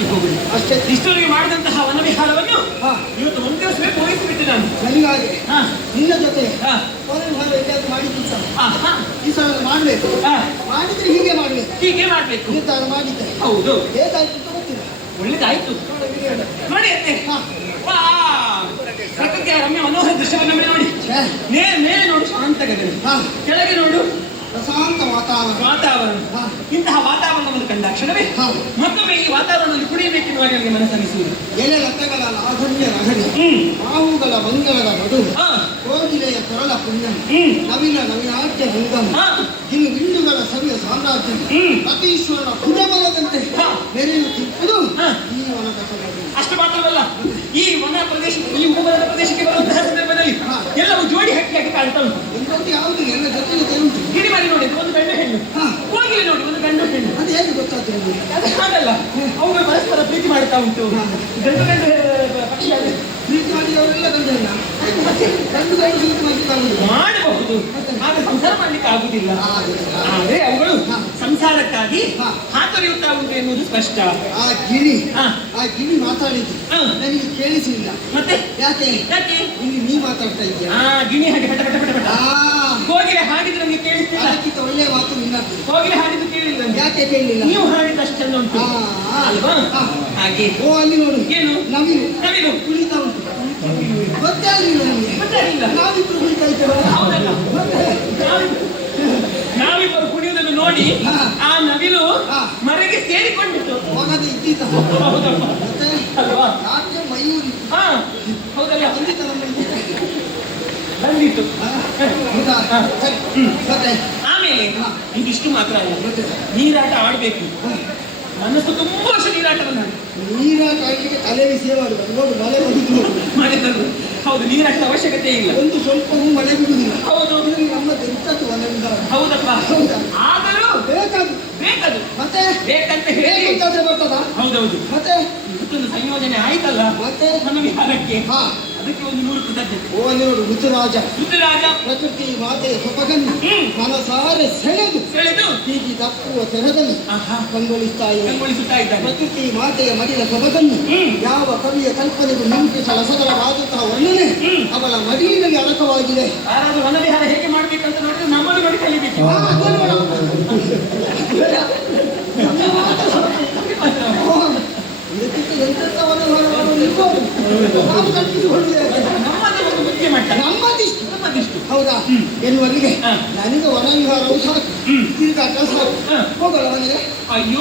ಮಟ್ಟಿಗೆ ಹೋಗುದು ಅಷ್ಟೇ. ಇಷ್ಟೊಳಗೆ ಮಾಡಿದಂತಹ ವನವಿಹಾರವನ್ನು ಇವತ್ತು ಒಂದು ದಿವಸವೇ ಪೂರೈಸಿಬಿಟ್ಟೆ ನಾನು. ನನಗಾಗಿ ನಿನ್ನ ಜೊತೆ ವನವಿಹಾರ ಎಲ್ಲಿಯಾದ್ರೂ ಮಾಡಿದ್ದು ಸಹ ಈ ಸಲ ಮಾಡಬೇಕು. ಮಾಡಿದ್ರೆ ಹೀಗೆ ಮಾಡಬೇಕು, ಹೀಗೆ ಮಾಡಬೇಕು ನಿರ್ಧಾರ ಮಾಡಿದ್ದೆ. ಹೌದು, ಹೇಗಾಯ್ತು ಅಂತ ಗೊತ್ತಿಲ್ಲ. ಒಳ್ಳೇದಾಯ್ತು ನೋಡಿ ಅತ್ತೆ. ಪ್ರಕೃತಿಯ ರಮ್ಯ ಮನೋಹರ ದೃಶ್ಯವನ್ನೊಮ್ಮೆ ನೋಡಿ. ಮೇಲೆ ನೋಡು ಶಾಂತ ಗಗನ, ಕೆಳಗೆ ನೋಡು ಪ್ರಶಾಂತ ವಾತಾವರಣ. ಇಂತಹ ವಾತಾವರಣವನ್ನು ಕಂಡ ಕ್ಷಣವೇ ಮತ್ತೊಮ್ಮೆ ಈ ವಾತಾವರಣದಲ್ಲಿ ಕುಡಿಯಬೇಕೆನ್ನುವ ನನಗೆ ಮನಸ್ಸನಿಸುವುದು. ಎಲೆ ಲತೆಗಳ ಲಾವಣ್ಯ ರಹಣಿ, ಮಾವುಗಳ ಮಂಗಳದ ಮಧು, ಕೋಗಿಲೆಯ ಕೊರಳ ಪುಣ್ಯ, ನವೀನ ನವೀನಾಟ್ಯ ಹಂಗಮ, ಇನ್ನು ಬಿಂದುಗಳ ಸವಿಯ ಸಾಮ್ರಾಜ್ಯ, ಅತೀಶ್ವರನ ಕುಟುಂಬದಂತೆ ಮೆರೆಯುತ್ತಿರುವುದು ಈ ವನದ ಸೊಬಗು. ಅಷ್ಟು ಮಾತ್ರವಲ್ಲ, ಈ ವನ ಪ್ರದೇಶ, ಈ ಹೂವನ ಪ್ರದೇಶಕ್ಕೆ ಬರುವಂತಹ ಸಂದರ್ಭದಲ್ಲಿ ಎಲ್ಲವೂ ಜೋಡಿ ಹಾಕಿ ಕಾಣ್ತಾ ಉಂಟು. ಇನ್ನೊಂದು ಯಾವುದು ಎಲ್ಲ ಜೊತೆ ಉಂಟು. ಗಿರಿಮರಿ ನೋಡಿ ಒಂದು ಗಂಡು ಹೆಣ್ಣು, ಕೋಗಿಲೆ ನೋಡಿ ಒಂದು ಗಂಡು ಹೆಣ್ಣು. ಅದು ಹೇಗೆ ಗೊತ್ತಾಗ್ತದೆ? ಅದು ಹಾಗಲ್ಲ, ಅವುಗಳು ಪರಸ್ಪರ ಪ್ರೀತಿ ಮಾಡ್ತಾ ಉಂಟು. ಗಂಡು ಗಂಡು ಪಕ್ಷಿ ಆಗಿದೆ. ಪ್ರೀತಿ ಮಾಡಿದವರೆಲ್ಲ ಗಂಡು ಹೆಣ್ಣ, ಗಂಡು ಗಂಡು ಪ್ರೀತಿ ಮಾಡಬಹುದು, ಆದ್ರೆ ಸಂಸಾರ ಮಾಡ್ಲಿಕ್ಕೆ ಆಗುದಿಲ್ಲ. ಆದ್ರೆ ಅವುಗಳು ಸಂಸಾರಕ್ಕಾಗಿ ಹಾತೊರೆಯುತ್ತಾ ಉಂಟು ಎನ್ನುವುದು ಸ್ಪಷ್ಟ. ಆ ಗಿಳಿ ಮಾತಾಡಿದ್ದು ನನಗೆ ಕೇಳಿಸಿಲ್ಲ. ಮತ್ತೆ ಯಾಕೆ ಇಲ್ಲಿ ನೀ ಮಾತಾಡ್ತಾ ಇದ್ದೀಯ? ಗಿಣಿ ಹಾಗೆ ಪಟ ಪಟ ಪಟ ಪಟ. ಕೋಗಿಲೆ ಹಾಡಿದ್ರೆ ನನಗೆ ಕೇಳಿಸ್ತಿಲ್ಲ. ಅದಕ್ಕಿಂತ ಒಳ್ಳೆಯ ಮಾತು ನಿನ್ನದು. ಕೋಗಿಲೆ ಹಾಡಿದ್ದು ಕೇಳಿಲ್ಲ. ಯಾಕೆ ಕೇಳಿಲ್ಲ? ನೀವು ಹಾಡಿದಷ್ಟೆಲ್ಲ ಉಂಟು ಅಲ್ವಾ? ಹಾಗೆ ಅಲ್ಲಿ ನೋಡು, ಏನು ನವಿಲು ಕುಳಿತಾ ಉಂಟು. ಗೊತ್ತಾಗಲಿಲ್ಲ ನಮಗೆ. ನಾವಿಬ್ರು ಕುಳಿತಾ ಇದ್ದೇವೆ. ನಾವಿಬ್ಬರು ಕುಣಿಯುವುದನ್ನು ನೋಡಿ ಆ ನವಿಲು ಮರೆಗೆ ಸೇರಿಕೊಂಡಿತ್ತು. ಹೋಗದೆ ಇದ್ದೀತ ಅಲ್ವಾ? ನಾಟ್ಯ ಮಯೂರಿ. ಹೌದಲ್ಲ, ಬಂದಿತ್ತು. ಆಮೇಲೆ ಇದಿಷ್ಟು ಮಾತ್ರ ಅಲ್ಲ, ನೀರಾಟ ಆಡ್ಬೇಕು. ಮನಸ್ಸು ತುಂಬಾ ವರ್ಷ ನೀರಾಟವನ್ನು ನೀರಾಟ ಆಡಲಿಕ್ಕೆ ತಲೆ ಬಿಸಿಯೇ ಮಾಡುವುದು. ನೋಡು, ಮಳೆ ಬರುವುದು. ಮಳೆ ಬರುವುದು. ಹೌದು, ನೀರಾಟದ ಅವಶ್ಯಕತೆ ಇಲ್ಲ. ಒಂದು ಸ್ವಲ್ಪವೂ ಮಳೆ ಬಿಡುವುದಿಲ್ಲ. ಹೌದು, ನಮ್ಮ ಎಂತದ್ದು ವನವಿಲ್ಲ. ಹೌದಪ್ಪ. ಆದರೂ ಬೇಕದು ಮತ್ತೆ ಬೇಕಂತ ಹೇಳಿ ಬರ್ತದ. ಹೌದೌದು. ಮತ್ತೆ ಇಷ್ಟೊಂದು ಸಂಯೋಜನೆ ಆಯ್ತಲ್ಲ ಮತ್ತೆ ವನವಿಹಾರಕ್ಕೆ, ಅದಕ್ಕೆ ಒಂದು 100 ಕೃತಜ್ಞತೆ. ನೋಡು, ಋತುರಾಜ ಪ್ರಕೃತಿ ಮಾತೆಯ ಸೊಬಗನ್ನು ಮನಸಾರೆ ಸೆಳೆದು ಹೀಗೆ ತಪ್ಪುವ ತೆರದಲ್ಲಿ ಕಂಗೊಳಿಸುತ್ತಾ ಇದ್ದಾರೆ. ಪ್ರಕೃತಿ ಮಾತೆಯ ಮಡಿಲ ಸೊಬಗನ್ನು ಯಾವ ಕವಿಯ ಕಲ್ಪನೆಗೂ ನಿಂಪಿಸಲಸದರವಾದಂತಹ ವರ್ಣನೆ ಅವಳ ಮಡಿಲಿನಲ್ಲಿ ಅಡಕವಾಗಿದೆ. ಯಾರಾದ್ರೂ ವನವಿಹಾರ ಹೇಗೆ ಮಾಡ್ಬೇಕಂತ ನೋಡಿದ್ರೆ ನಮ್ಮನ್ನು ನೋಡಿ ಕಲಿಬೇಕು. ನಮ್ಮದಿಷ್ಟು ಹೌದಾ ಎನ್ನುವಲ್ಲಿಗೆ ನನಗೆ ವನವಿಹಾರವು ಸಾಕು, ತಿರುಗಾಟ ಸಾಕು. ಹೋಗೋಣ ಮನೆಗೆ. ಅಯ್ಯೋ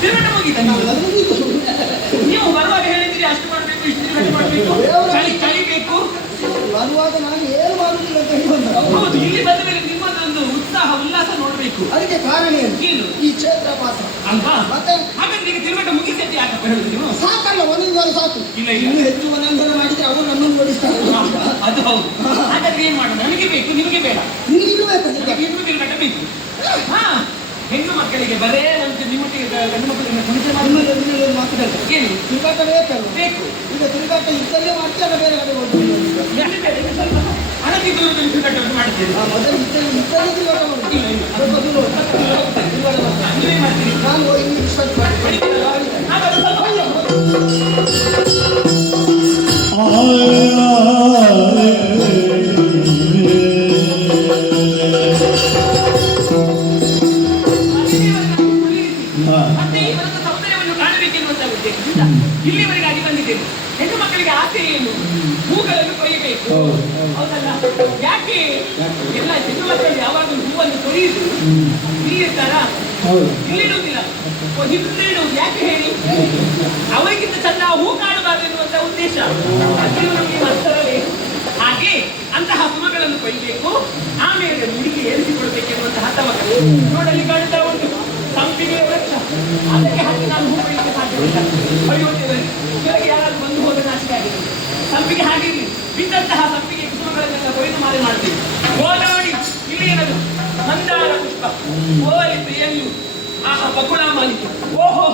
ತಿರುಗಾಟ ಮುಗಿತ. ನೀವು ಬರುವಾಗ ಹೇಳಿದ್ರಿ ಅಷ್ಟು ಮಾಡಬೇಕು, ಇಷ್ಟು ತಿರುಗಾಟ ಮಾಡಬೇಕು, ಕಲಿಬೇಕು. ಬರುವಾಗ ನಾನು ಏನು ಮಾಡುವುದಿಲ್ಲ ಅಂತ ಹೇಳಿ. ಹೌದು, ಇಲ್ಲಿ ಬಂದ ಮೇಲೆ ನಿಮ್ಮದೊಂದು ಉತ್ಸಾಹ ಉಲ್ಲಾಸ ನೋಡ್ಬೇಕು. ಅದಕ್ಕೆ ಕಾರಣ ಏನು? ಈ ಕ್ಷೇತ್ರ ಪಾತ್ರ ಅಲ್ವಾ? ಮತ್ತೆ ಹಾಗಾದ್ರೆ ಈಗ ತಿರುಗಾಟ ಮುಗಿಸೈತಿ ಯಾಕಪ್ಪ ಹೇಳುದು ನೀವು? ಸಾಕಲ್ಲ, ವನವಿಹಾರ ಸಾಕು. ಇನ್ನು ಹೆಚ್ಚು ವನವಿಹಾರ ಮಾಡಿದ್ರೆ ಅವರು ನನ್ನನ್ನು ಓಡಿಸ್ತಾರೆ. ಅದು ಹೌದು. ಹಾಗಾದ್ರೆ ಏನ್ ಮಾಡೋಣ? ನನಗೆ ಬೇಕು, ನಿಮಗೆ ಬೇಡ. ನಿಮಗೂ ಬೇಕು, ಇನ್ನು ತಿರುಗಾಟ ಬೇಕು. ಹೆಣ್ಣು ಮಕ್ಕಳಿಗೆ ಬರೇ ಒಂದು ನಿಮ್ಮೊಟ್ಟಿಗೆ ಗಂಡು ಮಕ್ಕಳಿಗೆ ಮಾತುಗಳು ಏನು ತಿರುಗಾಟ ಬೇಕು. ಈಗ ತಿರುಗಾಟ ಇದ್ದಲ್ಲೇ ಮಾಡ್ತಾರೆ, ಬೇರೆ ಕಡೆ ಹೋಗ್ತೀವಿ. ಅನತಿ ದೂರದಲ್ಲಿ ತಿರುಗಾಟವನ್ನು ಮಾಡ್ತೀರಿ. ಮೊದಲು ಇದ್ದಲ್ಲೇ ತಿರುಗಾಟ ಮಾಡ್ತೀವಿ. ನೀವೇ ಮಾಡ್ತೀರಿ. ನಾನು ಮತ್ತೆ ಈ ವನದ ಸೌಂದರ್ಯವನ್ನು ಕಾಣಬೇಕೆನ್ನುವಂತ ಉದ್ದೇಶದಿಂದ ಇಲ್ಲಿವರೆಗಾಗಿ ಬಂದಿದ್ದೇನೆ. ಹೆಣ್ಣು ಮಕ್ಕಳಿಗೆ ಆಸೆ ಏನು? ಹೂಗಳನ್ನು ಕೊಯ್ಯಬೇಕು, ಹೌದಲ್ಲ? ಯಾಕೆ ಎಲ್ಲ ಹೆಣ್ಣು ಮಕ್ಕಳು ಯಾವಾಗಲೂ ಹೂವನ್ನು ಕೊಯ್ಯುದು ಇಲ್ಲಿರ್ತಾರ? ಇಲ್ಲಿಡುವುದಿಲ್ಲ, ಹಿಂದಿಡುವುದು. ಯಾಕೆ ಹೇಳಿ? ಅವರಿಗಿಂತ ಚಂದ ಹೂ ಕಾಣಬಾರದು ಎನ್ನುವಂತ ಉದ್ದೇಶ ನಮಗೆ ಮನಸ್ಸರಲ್ಲಿ. ಹಾಗೆ ಅಂತಹ ಸುಮಗಳನ್ನು ಕೊಯ್ಯಬೇಕು, ಆಮೇಲೆ ಹುಡುಗಿ ಏರಿಸಿಕೊಡ್ಬೇಕೆನ್ನುವಂತಹ ತವಕ ನೋಡಲಿ ಕಾಣ್ತಾ ಉಂಟು. ಸಂಪಿಗೆ ವೃಕ್ಷ, ಅದಕ್ಕೆ ಹಾಕಿ ನಾನು ಹೂ ಕೊಯ್ಯಲಿಕ್ಕೆ ಸಾಧ್ಯವಿಲ್ಲ. ಹೊಡೆಯುತ್ತೇವೆ ಕೆಳಗೆ ಯಾರಾದ್ರೂ ಬಂದು ಹೋದ ನಾಚಿಕೆ ಆಗಿದೆ. ಸಂಪಿಗೆ ಹಾಗಿರ್ಲಿ, ಬಿದ್ದಂತಹ ಸಂಪಿಗೆ ಕುಸುಮಗಳನ್ನೆಲ್ಲ ಕೊಯ್ದು ಮಾರೆ ಮಾಡ್ತೀವಿ. ಓಡಾಡಿ ಇಲ್ಲಿ ಏನದು ಮಂದಾರ ಪುಷ್ಪ, ಓಲಿ ಪ್ರಿಯಂಗು, ಆಹಾ ಬಕುಳ ಮಾಲಿಕೆ. ಓಹೋ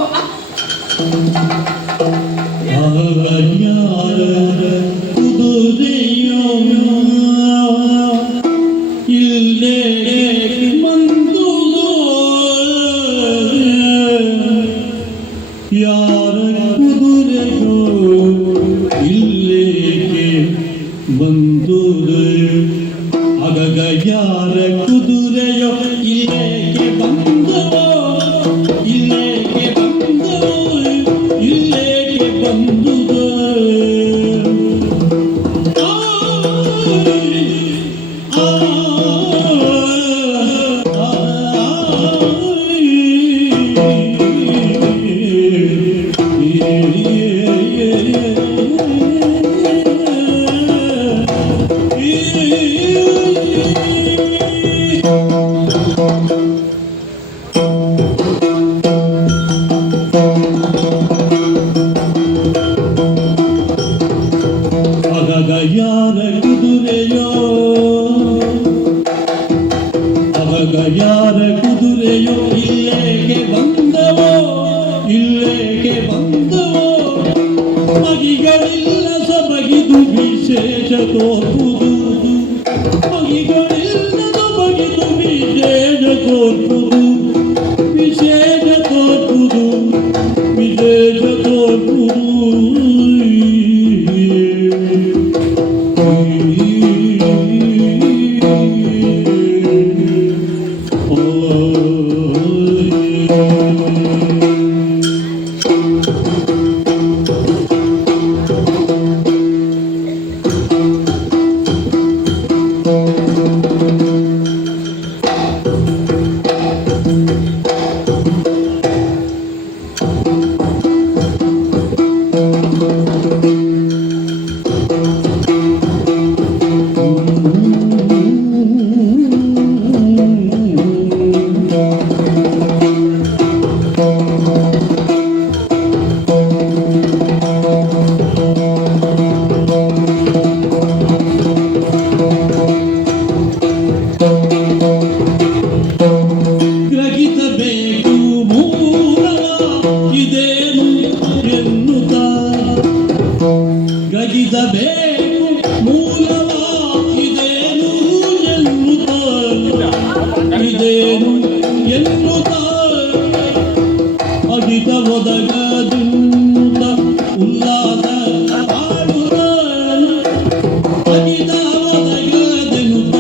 ವಿಶೇಷ ತೋರ್ಪುದು ಬಗೆಗಳಿಲ್ಲದ ಬಗೆದು ವಿಶೇಷ ತೋರ್ಪುದು ವಿಶೇಷ ತೋರ್ಪುದು ವಿಶೇಷ ತೋರ್ಪುದು ಗ್ರಹಿಸಬೇಕು ಮೂಲವ ಇದೇನು ಎನ್ನುತ್ತ ಗ್ರಹಿಸಬೇಕು ಮೂಲವ ಇದೇನು ಎನ್ನುತ್ತ ಇದೇನು ಎನ್ನುತ್ತ ಅಗಿತ ಒದಗದುಂತ ಉಲ್ಲಾಸ ಆಡುತ್ತ ಅಗಿತ ಒದಗದೆನುತ್ತ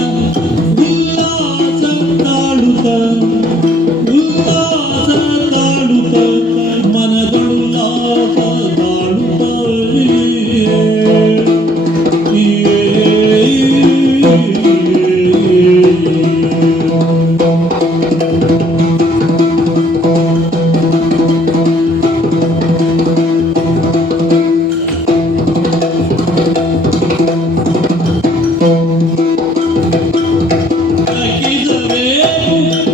ಉಲ್ಲಾಸ ತಾಡುತ್ತ ಉಲ್ಲಾಸ ತಾಡುತ್ತ ಮನದೊಲ್ಲಾಸ ತಾಡುತ್ತ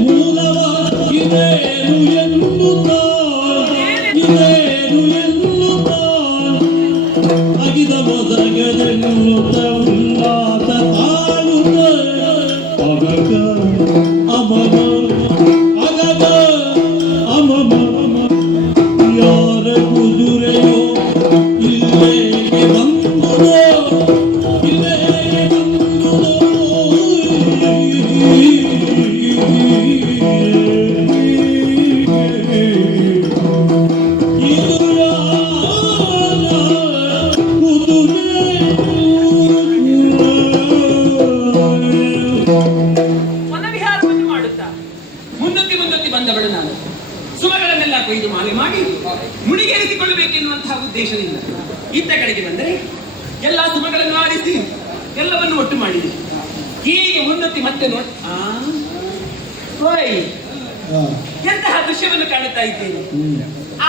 ಮೂಲವ ಇದೇನು ಎನ್ನುತ್ತ ಇದೇನು ಎನ್ನುತ್ತ ಅಗಿದ ಮೊದಗದೆನ್ನುತ್ತ ಉಲ್ಲಾಸ ತಾಳುತ್ತ ಅಗಗ ಅಮಮ ಅಗಗ ಅಮಮ ಯಾರ ಕುದುರೆಯೋ ಇಲ್ಲೇಗೆ ಬಂದುದೋ ಇಲ್ಲೇಗೆ ಬಂದುದೋ ವನವಿಹಾರವನ್ನು ಮಾಡುತ್ತಾ ಮುಂದಕ್ಕೆ ಮುಂದಕ್ಕೆ ಬಂದವಳು ನಾನು ಸುಮಗಳನ್ನೆಲ್ಲ ಕೊಯ್ದು ಮಾಲೆ ಮಾಡಿ ಮುಡಿಗೇರಿಸಿಕೊಳ್ಳಬೇಕೆನ್ನುವಂತಹ ಉದ್ದೇಶದಿಂದ ಇತ್ತ ಕಡೆಗೆ ಬಂದರೆ ಎಲ್ಲ ಸುಮಗಳನ್ನು ಆರಿಸಿ ಎಲ್ಲವನ್ನು ಒಟ್ಟು ಮಾಡಿದೆ. ಹೀಗೆ ಮುಂದಕ್ಕೆ ಮತ್ತೆ ಎಂತಹ ದೃಶ್ಯವನ್ನು ಕಾಣುತ್ತಾ ಇದ್ದೇನೆ,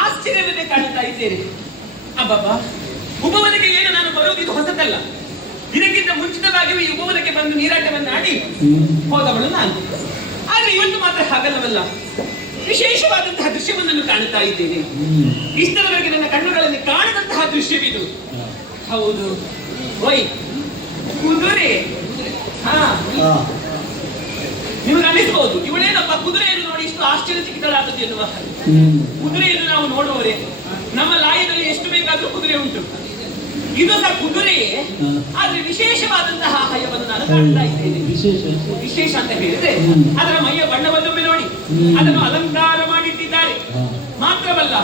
ಆಶ್ಚರ್ಯವನ್ನೇ ಕಾಣುತ್ತಾ ಇದ್ದೇನೆ. ಅಬ್ಬಬ್ಬ, ಉಪವನಕ್ಕೆ ಏನು ನಾನು ಬರುವುದು ಹೊಸತಲ್ಲ. ಇದಕ್ಕಿಂತ ಮುಂಚಿತವಾಗಿಯೂ ಈ ಉಪವನಕ್ಕೆ ಬಂದು ನೀರಾಟವನ್ನು ಆಡಿ ಹೋದವಳು ನಾನು. ಆದ್ರೆ ಇವತ್ತು ಮಾತ್ರ ಹಾಗಲ್ಲವಲ್ಲ, ವಿಶೇಷವಾದಂತಹ ದೃಶ್ಯವನ್ನನ್ನು ಕಾಣುತ್ತಾ ಇದ್ದೇನೆ. ಇಷ್ಟರವರೆಗೆ ನನ್ನ ಕಣ್ಣುಗಳಲ್ಲಿ ಕಾಣದಂತಹ ದೃಶ್ಯವಿದು. ಹೌದು, ಓಯ್ ಕುದುರೆ. ಹಾ, ನಿಮಗೆ ಅನಿಸಬಹುದು ಇವಳೇನಪ್ಪ ಕುದುರೆಯನ್ನು ನೋಡಿ ಇಷ್ಟು ಆಶ್ಚರ್ಯಚಕಿತಳಾದದ್ದು ಎನ್ನುವ. ಕುದುರೆಯನ್ನು ನಾವು ನೋಡುವವರೇ, ನಮ್ಮ ಲಾಯದಲ್ಲಿ ಎಷ್ಟು ಬೇಕಾದ್ರೂ ಕುದುರೆ ಉಂಟು. ಇದು ಸಹ ಕುದುರೆಯೇ, ಆದ್ರೆ ವಿಶೇಷವಾದಂತಹ ಹಯವನ್ನು ನಾನು ಕಾಣ್ತಾ ಇದ್ದೇನೆ. ವಿಶೇಷ ಅಂತ ಹೇಳಿದ್ರೆ ಅದರ ಮೈಯ ಬಣ್ಣವನ್ನೊಮ್ಮೆ ನೋಡಿ, ಅದನ್ನು ಅಲಂಕಾರ ಮಾಡಿಟ್ಟಿದ್ದಾರೆ. ಮಾತ್ರವಲ್ಲ,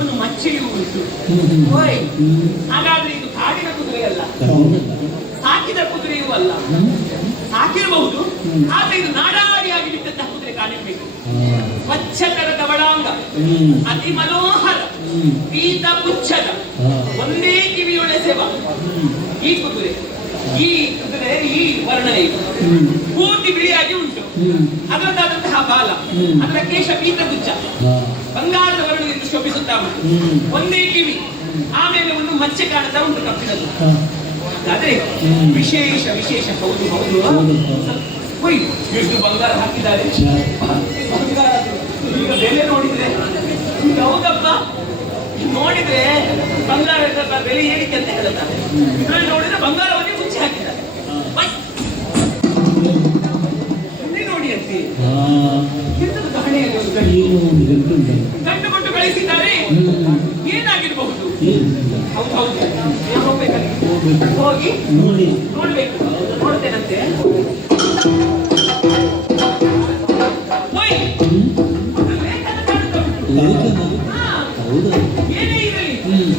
ಒಂದು ಮಚ್ಚೆಯೂ ಉಂಟು. ಹಾಗಾದ್ರೆ ಇದು ಕಾಡಿನ ಕುದುರೆಯಲ್ಲ, ಸಾಕಿದ ಕುದುರೆಯೂ ಅಲ್ಲ. ಸಾಕಿರಬಹುದು, ಆದ್ರೆ ಇದು ನಾಡಾಡಿಯಾಗಿ ಬಿಟ್ಟಂತಹ ಕುದುರೆ ಕಾಣಿರ್ಬೇಕು. ಸ್ವಚ್ಛತರದ ಒಳಾಂಗ, ಅತಿ ಮನೋಹರ, ಪೀತ ಪುಚ್ಛದ, ಒಂದೇ ಕಿವಿಯೊಳೆ ಸೇವ. ಈ ಕುದುರೆ ಈ ವರ್ಣನೆ ಪೂರ್ತಿ ಬಿಳಿಯಾಗಿ ಉಂಟು. ಅದರದ್ದಾದಂತಹ ಬಾಲ, ಅದರ ಕೇಶ ಪೀತ ಪುಚ್ಛ, ಬಂಗಾರದ ವರ್ಣದಿಂದ ಶೋಭಿಸುತ್ತಾ ಉಂಟು. ಒಂದೇ ಕಿವಿ, ಆಮೇಲೆ ಒಂದು ಮಚ್ಚೆ ಕಾಣುತ್ತಾ ಉಂಟು ಕಪ್ಪಿನದು. ಆದ್ರೆ ವಿಶೇಷ ವಿಶೇಷ. ಹೌದು ಹೌದು, ಎಷ್ಟು ಬಂಗಾರ ಹಾಕಿದ್ದಾರೆ. ಈಗ ಬೆಲೆ ನೋಡಿದ್ರೆ ಹೌದಪ್ಪ, ನೋಡಿದ್ರೆ ಬಂಗಾರದ ಬೆಲೆ ಏನಿದೆ ಅಂತ ಹೇಳ್ತಾರೆ. ಇದ್ರಲ್ಲಿ ನೋಡಿದ್ರೆ ಬಂಗಾರವನ್ನೇ ಮುಚ್ಚಿ ಹಾಕಿದ್ದಾರೆ. ನೋಡಿ ಅಂತೆ ಗಂಟು ಕೊಟ್ಟು ಕಳಿಸಿದ್ದಾರೆ. ಏನಾಗಿರ್ಬಹುದು? ಹೌದು ಹೌದು, ಹೋಗ್ಬೇಕಾದ್ರೆ ಹೋಗಿ ನೋಡಿ ನೋಡ್ಬೇಕು, ನೋಡ್ತೇನಂತೆ. ಓಯ್, ಒಂದು ಲೇಖನ ಕಾಣ್ತಾ ಉಂಟು. ಲೇಖನ ಹಾ, ಹೌದಾ? ಏನೇ ಇರಲಿ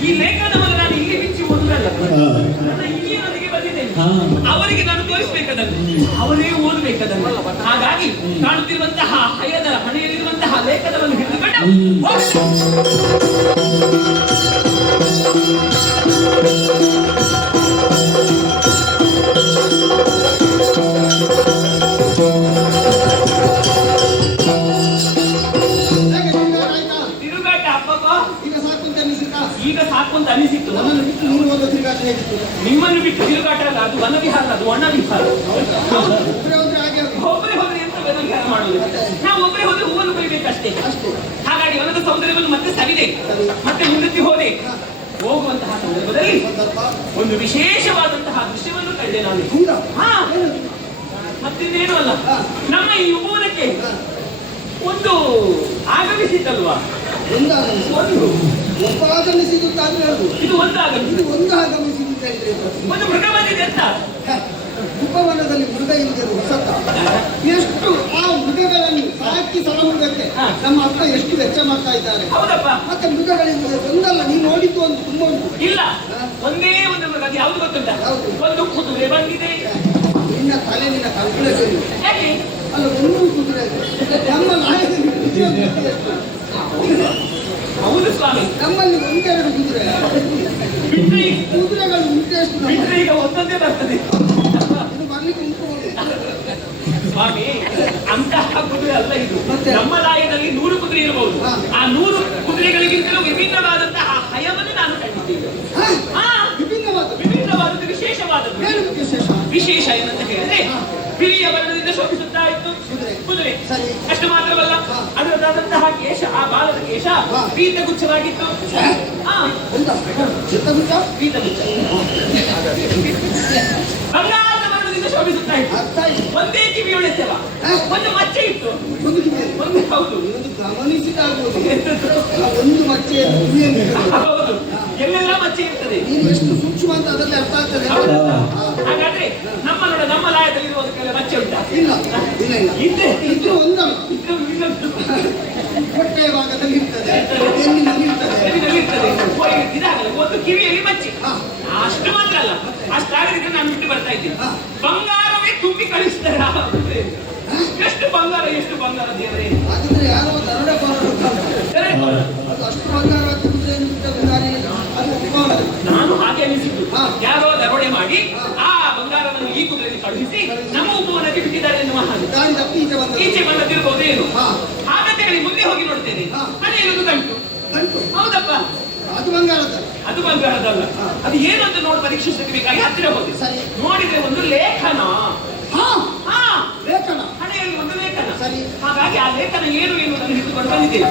ಈ ಲೇಖನವನ್ನು ನಾನು ಇಲ್ಲಿ ಬಿಚ್ಚಿ ಓದುವುದಲ್ಲ. ಹಾ. ನನ್ನ ಹಿರಿಯರೊಂದಿಗೆ ಬಂದಿದ್ದೇನೆ. ಹಾ. ಅವರಿಗೆ ನಾನು ತೋರಿಸಬೇಕದನ್ನು, ಅವರೇ ಓದಬೇಕದನ್ನು. ಹಾಗಾಗಿ ಕಾಣುತ್ತಿರುವಂತಹ ಹಣೆಯಲ್ಲಿರುವಂತಹ ಲೇಖನವನ್ನು ಹಿಡಿದುಕೊಂಡು ಹೇಗೆ ತಿರುಗಾಟ ಆಯ್ತಾ? ತಿರುಗಾಟ ಹಬ್ಬ ಈಗ ಸಾಕು ಅಂತ ಅನಿಸಿತಾ? ಈಗ ಸಾಕು ಅಂತ ಅನಿಸಿತ್ತು. ನನ್ನನ್ನು ಬಿಟ್ಟು ನೀನು ಹೋದ ತಿರುಗಾಟ ಹೇಗಿತ್ತು? ನಿಮ್ಮನ್ನು ಬಿಟ್ಟು ತಿರುಗಾಟ ಅಲ್ಲ, ಅದು ವನವಿಹಾರ, ಅದು ಒಣವಿಹಾರ. ಒಬ್ಬರೇ ಹೋದ್ರೆ ಹಾಗೆ ಆಗುದು. ಒಬ್ಬರೇ ಹೋದ್ರೆ ಎಂತ ವನವಿಹಾರ ಮಾಡುವುದು? ನಾವು ಒಬ್ಬರೇ ಹೋದ್ರೆ ಹೂವನ್ನು ಕೊಯ್ಬೇಕಷ್ಟೇ. ಅಷ್ಟೇ. ಹಾಗಾಗಿ ವನದ ಸೌಂದರ್ಯವನ್ನು ಮತ್ತೆ ಸವಿದೆ, ಮತ್ತೆ ಮುಂದಕ್ಕೆ ಹೋದೆ. ಹೋಗುವಂತಹ ಸಂದರ್ಭದಲ್ಲಿ ಸಂದರ್ಭ ಒಂದು ವಿಶೇಷವಾದಂತಹ ದೃಶ್ಯವನ್ನು ಕಂಡೆ ನಾನು. ಹೌದಾ? ಹಾ, ಏನದು? ಮತ್ತಿನ್ನೇನು ಅಲ್ಲ, ಹಾ. ನಮ್ಮ ಈ ಉಪವನಕ್ಕೆ ಹಾ. ಒಂದು ಆಗಮಿಸಿತಲ್ವಾ, ಒಂದು ಆಗಮಿಸಿ ಒಂದು ಒಬ್ಬ ಆಗಮಿಸಿದ್ದು ಅಂತ ಹೇಳುದು. ಇದು ಒಂದು ಆಗಮಿಸಿ, ಇದು ಒಂದು ಆಗಮಿಸಿದ್ದು ಅಂತ ಹೇಳಿದ್ರೆ ಒಂದು ಮೃಗ ಬಂದಿದೆ ಅಂತ. ಉಪವನದಲ್ಲಿ ಮೃಗ ಇರುವುದು ಹೊಸತ. ಎಷ್ಟು ಆ ಮೃಗಗಳನ್ನು ಸಾಕಿ ಸಲಹುವುದಕ್ಕೆ ಹಾ. ನಮ್ಮ ಅಕ್ಕ ಎಷ್ಟು ವೆಚ್ಚ ಮಾಡ್ತಾ ಇದ್ದಾರೆ. ಹೌದಪ್ಪ, ಮತ್ತೆ ಮೃಗಗಳಿಂದ ಒಂದಲ್ಲ, ನೀನು ನೋಡಿದ್ದು ಒಂದು ತುಂಬ ಉಂಟು. ಇಲ್ಲ ಹಾ. ಒಂದೇ ಒಂದು ಮೃಗ, ಅದು ಯಾವುದು ಗೊತ್ತುಂಟ? ಯಾವುದು? ಒಂದು ಕುದುರೆ ಬಂದಿದೆ. ನಿನ್ನ ತಲೆ ನಿನ್ನ ಕಲ್ಪನೆ ಯಾಕೆ? ಅಲ್ಲ, ಒಂದು ಕುದುರೆ ನಮ್ಮ ನಾಯಕನಿಗೆ ಪ್ರತಿಯೊಂದು ಕುದುರೆ ಎಷ್ಟು? ಹೌದು ಸ್ವಾಮಿ, ನಮ್ಮಲ್ಲಿ ಒಂದೆರಡು ಕುದುರೆ ಬಿಟ್ರೆ ಕುದುರೆಗಳು ಉಂಟು ಎಷ್ಟು ನಮ್ಮ? ಬಿಟ್ರೆ ಈಗ ಒಂದೊಂದೇ ಬರ್ತದೆ. ಇದು ಬರ್ಲಿಕ್ಕೆ ಉಂಟು. ಸ್ವಾಮಿ, ಅಂತಹ ಕುದುರೆ ಅಲ್ಲ ಇದು. ಮತ್ತೆ? ನಮ್ಮ ಲಾಯದಲ್ಲಿ 100 ಕುದುರೆ ಇರಬಹುದು. ಹಾ. ಆ 100 ಕುದುರೆಗಳಿಗಿಂತಲೂ ವಿಭಿನ್ನವಾದಂತಹ ಹಯವನ್ನು ನಾನು ಕಂಡಿದ್ದೇನೆ. ಹಾ? ಹಾ, ವಿಭಿನ್ನವಾದ ವಿಭಿನ್ನವಾದದ್ದು, ವಿಶೇಷವಾದದ್ದು. ಏನು ವಿಶೇಷ? ವಿಶೇಷ ಏನಂತ ಹೇಳಿದ್ರೆ, ಬಿಳಿಯ ಬಣ್ಣದಿಂದ ಶೋಭಿಸುತ್ತಾ ಇತ್ತು ಕುದುರೆ. ಸರಿ. ಅಷ್ಟು ಮಾತ್ರವಲ್ಲ, ಹಾ. ಅದರದಾದಂತಹ ಕೇಶ, ಆ ಬಾಲದ ಕೇಶ ಹಾ. ಪೀತಗುಚ್ಛವಾಗಿತ್ತು. ಹಾ, ಹೌದಾ? ಚಿತ್ತಗುಚ್ಚ? ಪೀತಗುಚ್ಛ ಬಂಗಾರದ ಬಣ್ಣದಿಂದ ಶೋಭಿಸುತ್ತಾ ಇತ್ತು. ಅರ್ಥ ಆಯ್ತು. ಒಂದೇ ಕಿವಿಯೊಳೆತ್ತವ, ಹಾ? ಒಂದು ಮಚ್ಚೆ ಇತ್ತು. ಒಂದು ಕಿವಿ. ಒಂದು, ಹೌದು, ಒಂದು ಗಮನಿಸಿದಾಗುವುದು. ಅಲ್ಲ, ಒಂದು ಮಚ್ಚೆ ಕಿವಿಯನ್ನು ಹಿಡಿದು. ಹೌದು, ಎಲ್ಲೆಲ್ಲ ಮಚ್ಚೆ ಇರ್ತದೆ. ನೀನು ಎಷ್ಟು ಸೂಕ್ಷ್ಮ ಅಂತ ಅದರಲ್ಲಿ ಅರ್ಥ ಆಗ್ತದೆ. ಹೌದಾ? ಹಾ. ಹಾಗಾದ್ರೆ ನಮ್ಮ ಲಾಯದಲ್ಲಿರುವುದಕ್ಕೆಲ್ಲ ಮಚ್ಚೆ ಉಂಟಾ? ಇಲ್ಲ ಇಲ್ಲ ಇಲ್ಲ. ಇದ್ದೇ ಇದ್ರು ಒಂದಲ್ಲ, ಇನ್ನೊಂದು ಹೊಟ್ಟೆಯ ಭಾಗದಲ್ಲಿ ಇರ್ತದೆ, ಬೆನ್ನಿನಲ್ಲಿ ಇರ್ತದೆ. ಇರ್ತದೆ. ಇದಾಗಲ್ಲ, ಒಂದು ಕಿವಿಯಲ್ಲಿ ಮಚ್ಚೆ. ಹಾ. ಅಷ್ಟು ಮಾತ್ರ ಅಲ್ಲ, ಅಷ್ಟಾಗದಿದ್ರೆ ನಾನು ಬಿಟ್ಟು ಬರ್ತಾ ಇದ್ದೀನಿ. ಹಾ. ಬಂಗಾರವೇ ತುಂಬಿ ಕಳಿಸ್ತಾರೆ. ಎಷ್ಟು ಬಂಗಾರ ದೇವರೇ. ಹಾಗಿದ್ರೆ ಯಾರೋ ದರೋಡೆಕೋರರು ಇರ್ತಾರೆ. ಅದು ಅಷ್ಟು ಬಂಗಾರ ಕುದುರೆಯನ್ನು ಬಿಟ್ಟದ್ದು ದಾರಿ ಅದು ಉಪವನ. ನಾನು ಹಾಗೆ ಅನಿಸಿದ್ದು. ಹಾ. ಯಾರೋ ದರೋಡೆ ಮಾಡಿ ಹಾ. ಆ ಬಂಗಾರವನ್ನು ಈ ಕುದುರೆಗೆ ಕಳುಹಿಸಿ ನಮ್ಮ ಉಪವನಕ್ಕೆ ಬಿಟ್ಟಿದ್ದಾರೆ ಎನ್ನುವ ಹಾಗೆ. ದಾರಿ ತಪ್ಪಿ ಈಚೆ ಬಂದಿರಬಹುದೇನು? ಹಾ. ಹಾಗಂತ ಹೇಳಿ ಮುಂದೆ ಹೋಗಿ ನೋಡ್ತೇನೆ, ಹಾ. ಹಣೆಯಲ್ಲೊಂದು ಗಂಟು. ಗಂಟು. ಹೌದಪ್ಪ, ಅದು ಬಂಗಾರದಲ್ಲ. ಅದು ಬಂಗಾರದಲ್ಲ. ಹಾ. ಅದು ಏನು ಅಂತ ನೋಡಿ ಪರೀಕ್ಷಿಸಬೇಕಾಗಿ ಹತ್ತಿರ ಹೋದೆ. ಸರಿ. ನೋಡಿದ್ರೆ ಒಂದು ಲೇಖನ. ಹಾ, ಹಾ, ಲೇಖನ. ಹಣೆಯಲ್ಲಿ ಒಂದು ಲೇಖನ. ಸರಿ. ಹಾಗಾಗಿ ಆ ಲೇಖನ ಏನು ಎನ್ನುವುದನ್ನು ಹಿಡಿದುಕೊಂಡು ಬಂದಿದ್ದೇನೆ.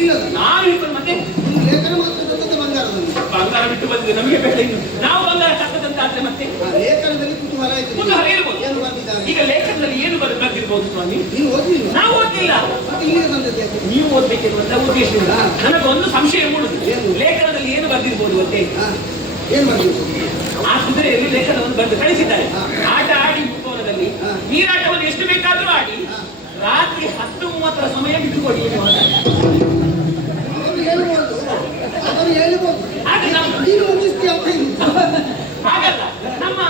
ಇಲ್ಲದ. ನಾನು ಹಿಡ್ಕೊಂಡು ಮತ್ತೆ ಒಂದು ಲೇಖನ ಮಾತ್ರ ದೊಡ್ಡದು ಬಂಗಾರದಲ್ಲಿ. ಬಂಗಾರ ಬಿಟ್ಟು ಬಂದಿದೆ, ನಮಗೆ ಬೇಡ ಇನ್ನು. ನಾವು ಬಂಗಾರ ಕಟ್ಟದಂತ ಆದ್ರೆ ಮತ್ತೆ ಆ ಲೇಖನದಲ್ಲಿ ಕುತೂಹಲ ಇದೆ. ಕುತೂಹಲ ಇರ್ಬೋದು. ಏನು ಬಂದಿದ್ದಾನೆ? ಈಗ ಲೇಖನದಲ್ಲಿ ಏನು ಬರ್ದಿರ್ಬೋದು ಸ್ವಾಮಿ? ನೀನು ಓದ್ಲಿಲ್ವಾ? ನಾವು ಓದ್ಲಿಲ್ಲ, ಮತ್ತೆ ಇಲ್ಲಿಗೆ ಬಂದದ್ದು ಯಾಕೆ? ನೀವು ಓದ್ಬೇಕೆನ್ನುವಂತ ಉದ್ದೇಶದಿಂದ ನನಗೊಂದು ಸಂಶಯ ಮೂಡುದು. ಏನು? ಲೇಖನದಲ್ಲಿ ಏನು ಬರ್ದಿರ್ಬೋದು ಮತ್ತೆ? ಹಾ. ಏನು ಬಂದಿದ್ದು? ಆ ಕುದುರೆಯಲ್ಲಿ ಲೇಖನವನ್ನು ಬರೆದು ಕಳಿಸಿದ್ದಾರೆ. ಹಾ. ಆಟ ಆಡಿ ಉಪವನದಲ್ಲಿ ಹಾ. ನೀರಾಟವನ್ನು ಎಷ್ಟು ಬೇಕಾದ್ರೂ ಆಡಿ ಹಾ. ರಾತ್ರಿ 10:30 ಸಮಯ ಬಿಟ್ಟುಕೊಡಿ ಎನ್ನುವ ಹಾಗೆ. ಅವರು ಹೇಳ್ಬೋದು, ಅವರು ಹೇಳ್ಬೋದು. ಆದ್ರೆ ನಮ್ಮ ನೀನು ಮುಗಿಸ್ತೀಯ ಅಂತ ಹೇಳಿ. ಹಾಗಲ್ಲ, ನಮ್ಮ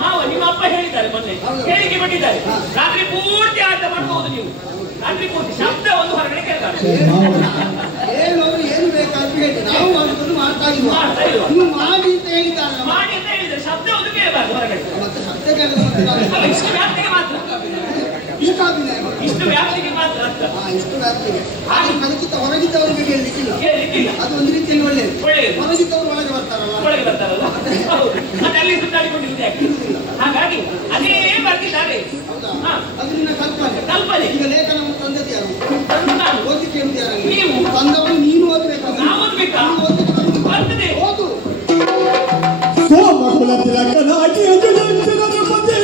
ಮಾವ ನಿಮ್ಮ ಅಪ್ಪ ಹೇಳಿದ್ದಾರೆ ಮೊನ್ನೆ, ಹೌದು. ಹೇಳಿಕೆ ಕೊಟ್ಟಿದ್ದಾರೆ. ಹಾ. ರಾತ್ರಿ ಪೂರ್ತಿ ಆಟ ಮಾಡಬಹುದು ನೀವು. ರಾತ್ರಿ ಪೂರ್ತಿ ಶಬ್ದ ಒಂದು ಹೊರಗಡೆ ಕೇಳ್ತಾರೆ. ಏನು ಅವರು ಏನು ಬೇಕಾದ್ರೂ ಹೇಳಿ, ನಾವು ಮಾಡುವುದು ಮಾಡ್ತಾ ಮಾಡ್ತಾ ಇಲ್ವಾ? ಇಲ್ವಾ? ನೀವು ಮಾಡಿ ಅಂತ ಹೇಳಿದ್ದಾರೆ. ಮಾಡಿ ಅಂತ ಹೇಳಿದ್ರೆ ಶಬ್ದ ಒಂದು ಕೇಳಬಾರ್ದು ಹೊರಗಡೆ. ಮತ್ತೆ ಶಬ್ದ ಕೇಳಿದ್ರೆ ಮತ್ತೆ ನಾವು ಅಲ್ಲ, ಇಷ್ಟು ವ್ಯಾಪ್ತಿಗೆ ಮಾತ್ರ, ಇಷ್ಟ ಅಭಿನಯ. ಇಷ್ಟು ವ್ಯಾಪ್ತಿಗೆ ಮಾತ್ರ ಅಂತ ಇಷ್ಟು ವ್ಯಾಪ್ತಿಗೆ. ಹಾಗೆ ಅದಕ್ಕಿಂತ ಹೊರಗಿದ್ದವರಿಗೆ ಕೇಳಲಿಕ್ಕಿಲ್ಲ. ಕೇಳಲಿಕ್ಕಿಲ್ಲ. ಅದು ಒಂದು ರೀತಿಯಲ್ಲಿ ಒಳ್ಳೆಯದು. ಒಳ್ಳೆಯದು. ಹೊರಗಿದ್ದವರು ಒಳಗೆ ಬರ್ತಾರಲ್ಲ. ಒಳಗೆ ಬರ್ತಾರಲ್ಲ, ಹೌದು. ಮತ್ತೆ ಅಲ್ಲಿ ಸುತ್ತಾಡಿಕೊಂಡಿರುತ್ತೆ ಯಾಕೆ? ಹಾಗಾಗಿ ಅದೇ ಬರ್ತಿದ್ದಾರೆ. ಹೌದಾ? ಹಾ. ಅದು ನಿನ್ನ ಕಲ್ಪನೆ. ಕಲ್ಪನೆ. ಈಗ ಲೇಖನ ತಂದದ್ದು ಯಾರು? ನಾನು ಓದಲಿಕ್ಕೆ ಅಂತ ಯಾರು? ನೀವು. ತಂದವರು ನೀನು ಓದಬೇಕು. ನಾವು ಓದ್ಬೇಕಾ? ಬರ್ತದೆ. ಓದು. ಸೋಮಕುಲ ತಿಲಕನಾಗಿ ಅಜುಜಂಚನರ ಪತಿ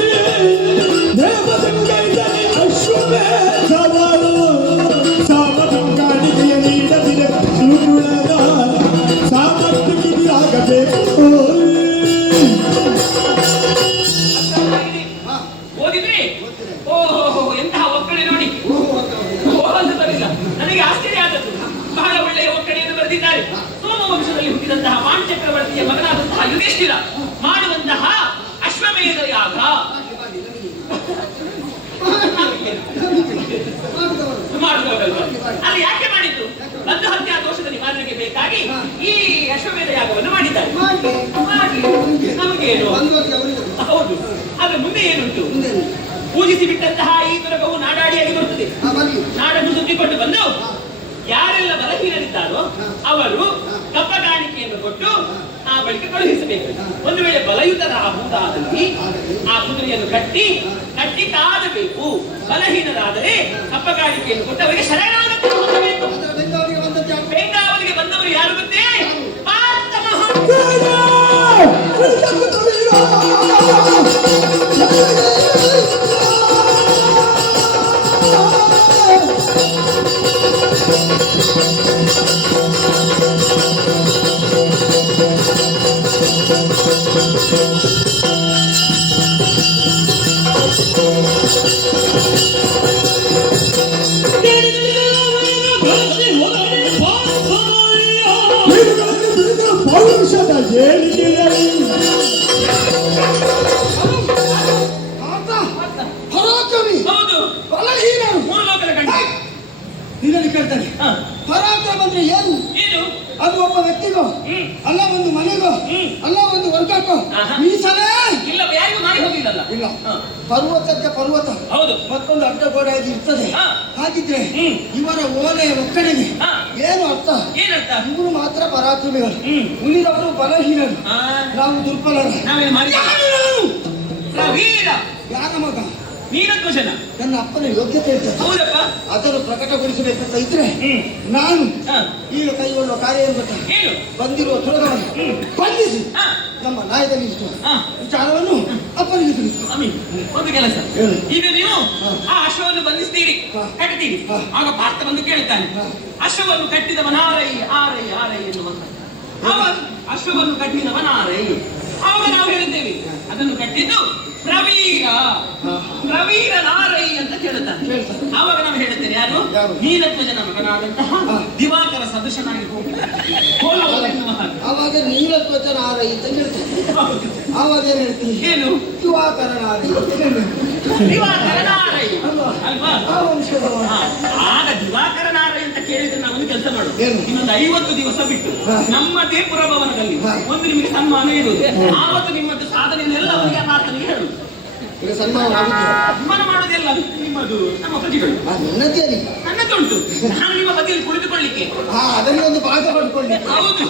ದೇವದಂಗೈತನಿ ಅಶ್ವಮೇಧವರು ಸಾಮಕಾಣಿಕೆಯ ನೀಡದಿದೆ ಸುರುಳದ ಸಾಮರ್ಥ್ಯ ಕಿವಿಯಾಗಬೇಕು. ಯುಧಿಷ್ಠಿರ ಮಾಡುವಂತಹ ಅಶ್ವಮೇಧ ಯಾಗ ಮಾಡುವವರಲ್ವಾ? ಅದು ಯಾಕೆ ಮಾಡಿದ್ದು? ಬಂಧು ಹತ್ಯಾ ದೋಷದ ನಿವಾರಣೆಗೆ ಬೇಕಾಗಿ ಈ ಅಶ್ವಮೇಧ ಯಾಗವನ್ನು ಮಾಡಿದ್ದಾರೆ. ನಮಗೇನು? ಹೌದು. ಆದ್ರೆ ಮುಂದೆ ಏನುಂಟು? ಪೂಜಿಸಿ ಬಿಟ್ಟಂತಹ ಈ ದುರ್ಗವು ನಾಡಾಡಿಯಾಗಿ ಬರುತ್ತದೆ. ನಾಡನ್ನು ಸುತ್ತಿಕೊಂಡು ಬಂದು ಯಾರೆಲ್ಲ ಬಲಹೀನರಿದ್ದಾರೋ ಅವರು ಕಪ್ಪ ಕಾಣಿಕೆಯನ್ನು ಕೊಟ್ಟು ಆ ಬಳಿಕ ಕಳುಹಿಸಬೇಕು. ಒಂದು ವೇಳೆ ಬಲಯುತರಾಗುವುದಾದಲ್ಲಿ ಆ ಕುದುರೆಯನ್ನು ಕಟ್ಟಿ ಕಾದಬೇಕು. ಬಲಹೀನರಾದರೆ ಕಪ್ಪ ಕಾಣಿಕೆಯನ್ನು ಕೊಟ್ಟು ಅವರಿಗೆ ಶರಣಾಗತಿ ಹೊಂದಬೇಕು. ಬೆಂಗಾವಲಿಗೆ ಬಂದವರು ಯಾರು ಗೊತ್ತೇ? ಪಾರ್ಥ ಪೌರುಷದ ಹೇಳಿಕೆಯಲ್ಲಿ ಪರಾಕ್ರಮಿ ಹೌದು. ಬಲಹೀನರು ಮೂರು ಲೋಕದ ಗಂಟೆ ನಿನ್ನಲ್ಲಿ ಕೇಳ್ತಾನೆ. ಪರಾಕ್ರಮ ಅಂದ್ರೆ ಏನು? ಏನು? ಅದು ಒಬ್ಬ ವ್ಯಕ್ತಿಗೋ ಅಲ್ಲ, ಒಂದು ಮನೆಗೋ ಅಲ್ಲ, ಒಂದು ವರ್ಗಕ್ಕೋ ಮೀಸಲೇ ಇಲ್ಲ. ಯಾರಿಗೂ ಮಾಡಿ ಹೋಗಿಲ್ಲಲ್ಲ. ಇಲ್ಲ. ಪರ್ವತಕ್ಕೆ ಪರ್ವತ ಹೌದು. ಮತ್ತೊಂದು ಅಡ್ಡಗೋಡೆಯಾಗಿ ಇರ್ತದೆ. ಹಾಗಿದ್ರೆ ಇವರ ಓಲೆಯ ಒಕ್ಕಣೆಗೆ ಏನು ಅರ್ಥ? ಏನಂತ? ಇವರು ಮಾತ್ರ ಪರಾಕ್ರಮಿಗಳು, ಉಳಿದವರು ಬಲಹೀನರು, ನಾವು ದುರ್ಬಲರು. ನಾವೇನು ಮಾಡಿ? ಪ್ರವೀರ ಯಾರ ಮಗ? ನೀರಧ್ವಜನ. ನನ್ನ ಅಪ್ಪನ ಯೋಗ್ಯತೆ ಇರ್ತದೆ. ಹೌದಪ್ಪ. ಅದನ್ನು ಪ್ರಕಟಗೊಳಿಸಬೇಕಂತ ಇದ್ರೆ ನಾನು ಈಗ ಕೈಗೊಳ್ಳುವ ಕಾರ್ಯ ಏನು ಗೊತ್ತಾ? ಏನು? ಬಂದಿರುವ ತುರಗವನ್ನು ಬಂಧಿಸಿ ನಮ್ಮ ನಾಯದಲ್ಲಿ ವಿಚಾರವನ್ನು ಅಪ್ಪನಿಗೆ ತಿಳಿಸಿ. ಒಂದು ಕೆಲಸ. ಏನು? ಈಗ ನೀವು ಆ ಅಶ್ವವನ್ನು ಬಂಧಿಸ್ತೀರಿ, ಕಟ್ತೀರಿ. ಆಗ ಪಾರ್ಥ ಬಂದು ಕೇಳ್ತಾನೆ, ಅಶ್ವವನ್ನು ಕಟ್ಟಿದವನಾರೈ ಆರೈ ಆರೈ ಎನ್ನುವಂತ. ಅಶ್ವವನ್ನು ಕಟ್ಟಿದವನಾರೈ. ಆವಾಗ ನಾವು ಹೇಳಿದ್ದೇವೆ ಅದನ್ನು ಕಟ್ಟಿದ್ದು ಪ್ರವೀರ ನಾರೈ ಅಂತ ಕೇಳುತ್ತಾನೆ. ಆವಾಗ ನಾವು ಹೇಳುತ್ತೇವೆ ಯಾರು? ನೀಲಧ್ವಜನ ಮಗನಾದಂತಹ ದಿವಾಕರ ಸದೃಶನಾಗಿ ಆವಾಗ ನೀಲಧ್ವಜ ನಾರೈ ಅಂತ ಹೇಳ್ತೇನೆ. ಆವಾಗ ಏನ್ ಹೇಳ್ತೀನಿ? ಏನು? ದಿವಾಕರ ನಾರೈ ಅಂತ ಹೇಳ್ತೇನೆ. ದಿವಾಕರ ನಾರೈ ಅಲ್ವಾ? ಆಗ ದಿವಾಕರ ನಾರೈ ಅಂತ ಕೇಳಿದ್ರೆ ನಾವು ಒಂದು ಕೆಲಸ ಮಾಡೋದು, ಇನ್ನೊಂದು 50 ದಿವಸ ಬಿಟ್ಟು ನಮ್ಮದೇ ಪುರಭವನದಲ್ಲಿ ಒಂದು ನಿಮಗೆ ಸನ್ಮಾನ ಇಡುವುದು. ಆವತ್ತು ನಿಮ್ಮದು ಸಾಧನೆಯನ್ನೆಲ್ಲ ಅವರಿಗೆ ಆ ಮಾತನಿಗೆ ಹೇಳುದು. ಸನ್ಮಾನ ಮಾಡೋದೆಲ್ಲ ನಿಮ್ಮದು, ನಮ್ಮ ಪ್ರಜೆಗಳು. ನನ್ನದುಂಟು, ನಾನು ನಿಮ್ಮ ಬದಿಯಲ್ಲಿ ಕುಳಿತುಕೊಳ್ಳಿಕ್ಕೆ ಅದನ್ನೇ ಒಂದು ಭಾಗ ಪಡ್ಕೊಳ್ಳಿ. ಹೌದು.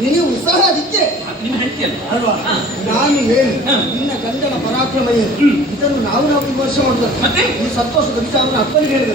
ನಿನಗೆ ಉತ್ಸಾಹ ಅದಕ್ಕೆ ನಿಮ್ಮ ಹೇಳ್ತೀಯಲ್ಲ ಅಲ್ವಾ? ನಾನು ಏನು ನಿನ್ನ ಗಂಡನ ಪರಾಕ್ರಮ ಏನು ಇದನ್ನು ನಾವು ವಿಮರ್ಶೆ ಮಾಡಬೇಕು. ಮತ್ತೆ ಈ ಸಂತೋಷದ ವಿಚಾರವನ್ನು ಅಪ್ಪನಿಗೆ ಹೇಳಿದೆ.